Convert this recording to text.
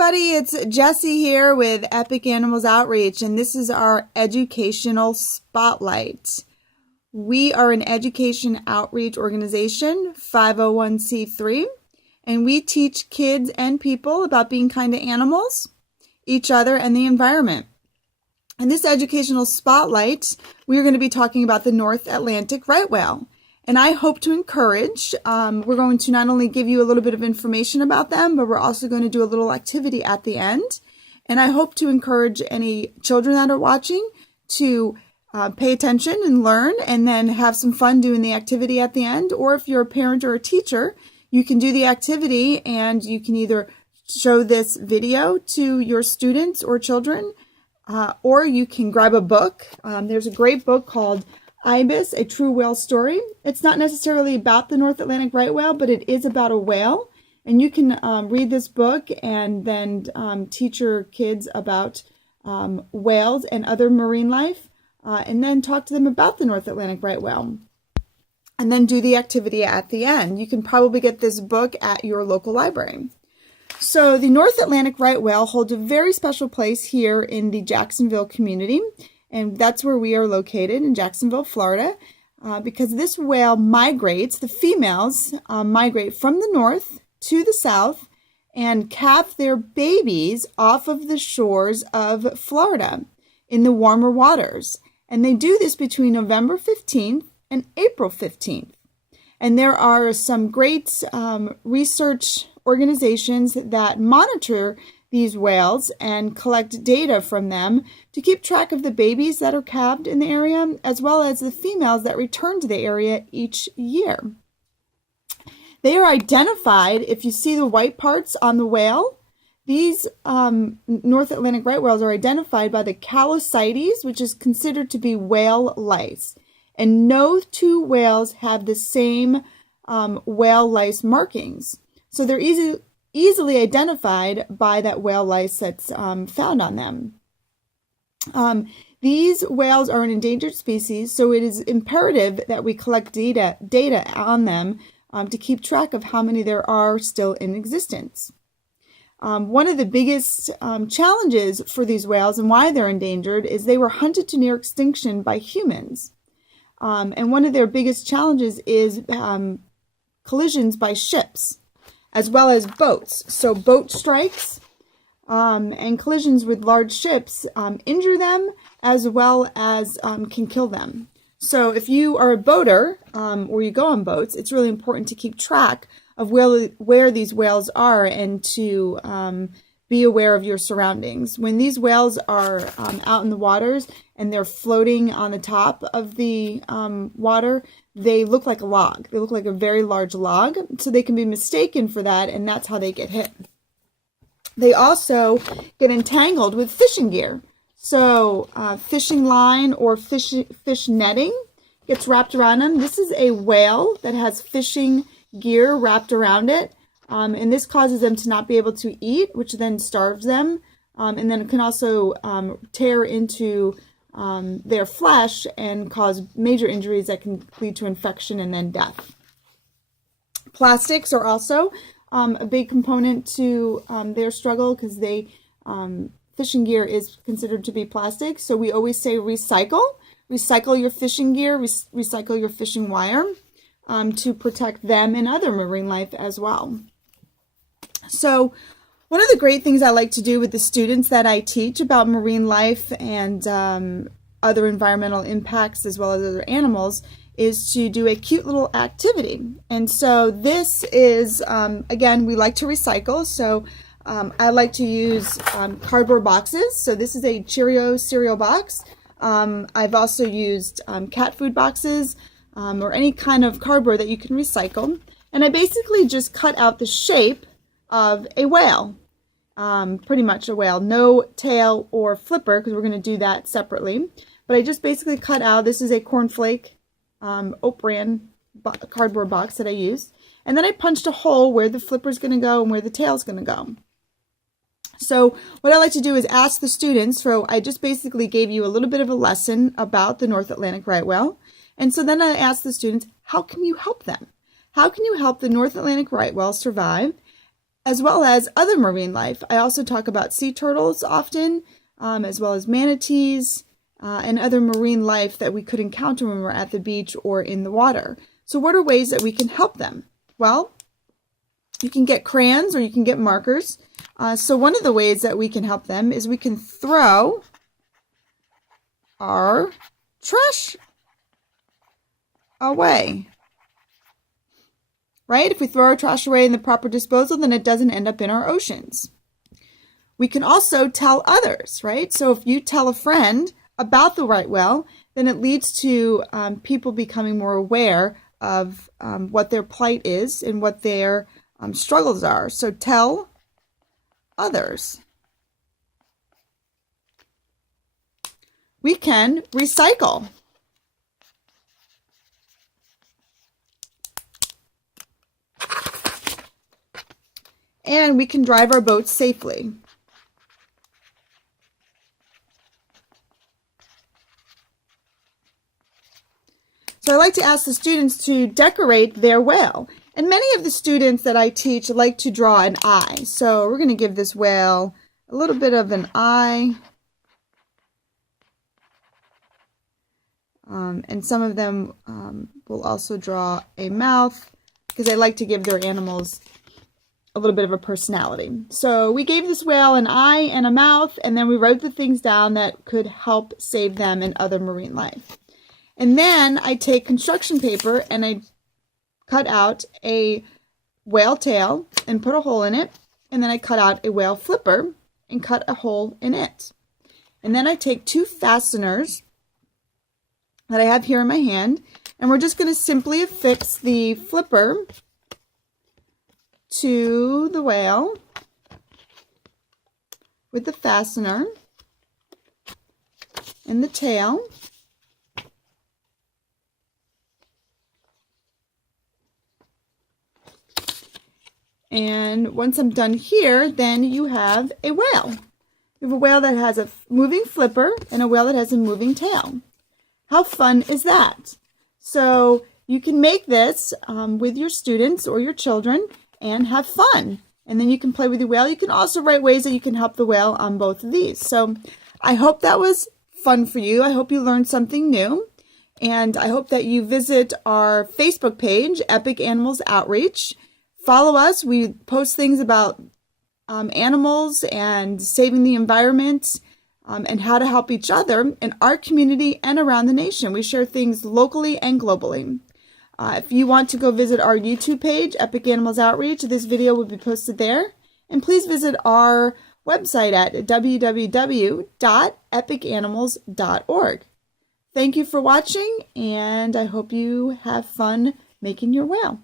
everybody, it's Jessie here with Epic Animals Outreach, and this is our educational spotlight. We are an education outreach organization, 501c3, and we teach kids and people about being kind to animals, each other, and the environment. In this educational spotlight, we are going to be talking about the North Atlantic right whale. And I hope to encourage, we're going to not only give you a little bit of information about them, but we're also going to do a little activity at the end. And I hope to encourage any children that are watching to pay attention and learn and then have some fun doing the activity at the end. Or if you're a parent or a teacher, you can do the activity and you can either show this video to your students or children, or you can grab a book. There's a great book called Ibis, A True Whale Story. It's not necessarily about the North Atlantic right whale, but it is about a whale. And you can read this book and then teach your kids about whales and other marine life, and then talk to them about the North Atlantic right whale. And then do the activity at the end. You can probably get this book at your local library. So the North Atlantic right whale holds a very special place here in the Jacksonville community. And that's where we are located, in Jacksonville, Florida, because this whale migrates, the females migrate from the north to the south and calve their babies off of the shores of Florida in the warmer waters. And they do this between November 15th and April 15th. And there are some great research organizations that monitor these whales and collect data from them to keep track of the babies that are calved in the area, as well as the females that return to the area each year. They are identified, if you see the white parts on the whale, these North Atlantic right whales are identified by the callosities, which is considered to be whale lice. And no two whales have the same whale lice markings. So they're easily identified by that whale lice that's found on them. These whales are an endangered species, so it is imperative that we collect data on them to keep track of how many there are still in existence. One of the biggest challenges for these whales and why they're endangered is they were hunted to near extinction by humans. And one of their biggest challenges is collisions by ships, as well as boats. So boat strikes and collisions with large ships injure them as well as can kill them. So if you are a boater or you go on boats, it's really important to keep track of where these whales are and to be aware of your surroundings. When these whales are out in the waters and they're floating on the top of the water, they look like a log. They look like a very large log, so they can be mistaken for that, and that's how they get hit. They also get entangled with fishing gear. So fishing line or fish netting gets wrapped around them. This is a whale that has fishing gear wrapped around it. And this causes them to not be able to eat, which then starves them. And then it can also tear into their flesh and cause major injuries that can lead to infection and then death. Plastics are also a big component to their struggle because fishing gear is considered to be plastic. So we always say recycle. Recycle your fishing gear, recycle your fishing wire to protect them and other marine life as well. So one of the great things I like to do with the students that I teach about marine life and other environmental impacts as well as other animals is to do a cute little activity. And so this is, again, we like to recycle. So I like to use cardboard boxes. So this is a Cheerio cereal box. I've also used cat food boxes or any kind of cardboard that you can recycle. And I basically just cut out the shape of a whale, pretty much a whale, no tail or flipper because we're going to do that separately. But I just basically cut out, this is a cornflake oat bran cardboard box that I used. And then I punched a hole where the flipper is going to go and where the tail is going to go. So what I like to do is ask the students, so I just basically gave you a little bit of a lesson about the North Atlantic right whale. And so then I ask the students, how can you help them? How can you help the North Atlantic right whale survive as well as other marine life. I also talk about sea turtles often, as well as manatees and other marine life that we could encounter when we're at the beach or in the water. So what are ways that we can help them? Well, you can get crayons or you can get markers. So one of the ways that we can help them is we can throw our trash away. Right? If we throw our trash away in the proper disposal, then it doesn't end up in our oceans. We can also tell others, right? So if you tell a friend about the right whale, then it leads to people becoming more aware of what their plight is and what their struggles are. So tell others. We can recycle. And we can drive our boats safely. So I like to ask the students to decorate their whale. And many of the students that I teach like to draw an eye. So we're going to give this whale a little bit of an eye. And some of them will also draw a mouth because I like to give their animals a little bit of a personality. So we gave this whale an eye and a mouth, and then we wrote the things down that could help save them in other marine life. And then I take construction paper and I cut out a whale tail and put a hole in it. And then I cut out a whale flipper and cut a hole in it. And then I take two fasteners that I have here in my hand, and we're just going to simply affix the flipper to the whale with the fastener and the tail. And once I'm done here, then you have a whale. You have a whale that has a moving flipper and a whale that has a moving tail. How fun is that? So you can make this with your students or your children and have fun. And then you can play with your whale. You can also write ways that you can help the whale on both of these. So I hope that was fun for you. I hope you learned something new. And I hope that you visit our Facebook page, Epic Animals Outreach. Follow us. We post things about animals and saving the environment and how to help each other in our community and around the nation. We share things locally and globally. If you want to go visit our YouTube page, Epic Animals Outreach, this video will be posted there. And please visit our website at www.epicanimals.org. Thank you for watching, and I hope you have fun making your whale.